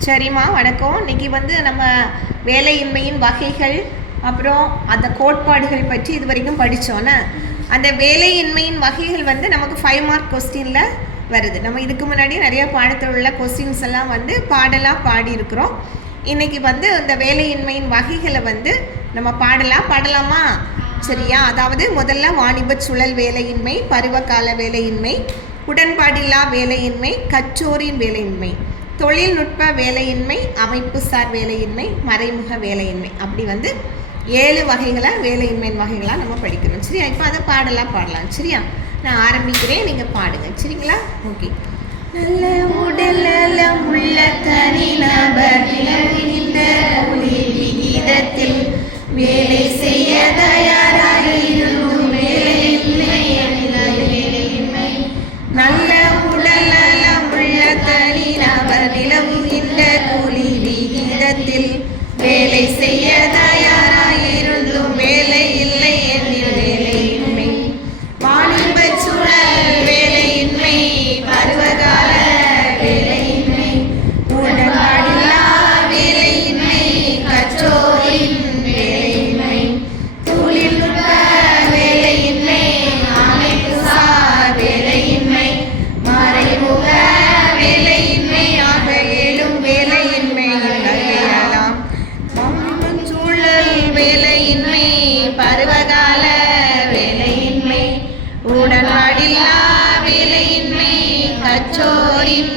சரிம்மா, வணக்கம். இன்னைக்கு வந்து நம்ம வேலையின்மையின் வகைகள், அப்புறம் அந்த கோட்பாடுகள் பற்றி இது வரைக்கும் படித்தோன்னே, அந்த வேலையின்மையின் வகைகள் வந்து நமக்கு 5 மார்க் கொஸ்டினில் வருது. நம்ம இதுக்கு முன்னாடி நிறைய பாடத்தில் உள்ள கொஸ்டின்ஸ் எல்லாம் வந்து பாடலாக பாடியிருக்கிறோம். இன்றைக்கி வந்து இந்த வேலையின்மையின் வகைகளை வந்து நம்ம பாடலாமா? சரியா? அதாவது முதல்ல வாணிப சுழல் வேலையின்மை, பருவகால வேலையின்மை, உடன்பாடில்லா வேலையின்மை, கற்றோரின் வேலையின்மை, தொழில்நுட்ப வேலையின்மை, அமைப்புசார் வேலையின்மை, மறைமுக வேலையின்மை, அப்படி வந்து 7 வகைகளை வேலையின்மையின் வகைகளாக நம்ம படிக்கணும். சரியா? இப்போ அதை பாடலாம். சரியா? நான் ஆரம்பிக்கிறேன், நீங்கள் பாடுங்க. சரிங்களா? ஓகே. நல்ல உடல் நலம் உள்ள தனி நபர் இந்த விகிதத்தில் வேலை செய்ய தயாராக இருந்தும் வேலையின்மை. நல்ல உடல் நலம் உள்ள தனி நபர் நிலவுகின்ற கூலி விகிதத்தில் வேலை செய்ய தயாராக இருந்தும் வேலை இல்லை எனில் வேலையின்மை. வாணிப சுழல் வேலையின்மை, பருவகால வேலையின்மை, உடன்பாடில்லா வேலையின்மை, கற்றோரின் வேலையின்மை, தொழில்நுட்ப வேலையின்மை, அமைப்புசார் வேலையின்மை, மறைமுக வேலையின்மை ஆக 7 வேலையின்மை வகையாலாம். சூழல் வேலையின்மை, பருவகால வேலையின்மை, உடன்பாடில்லா வேலையின்மை, கற்றோரின்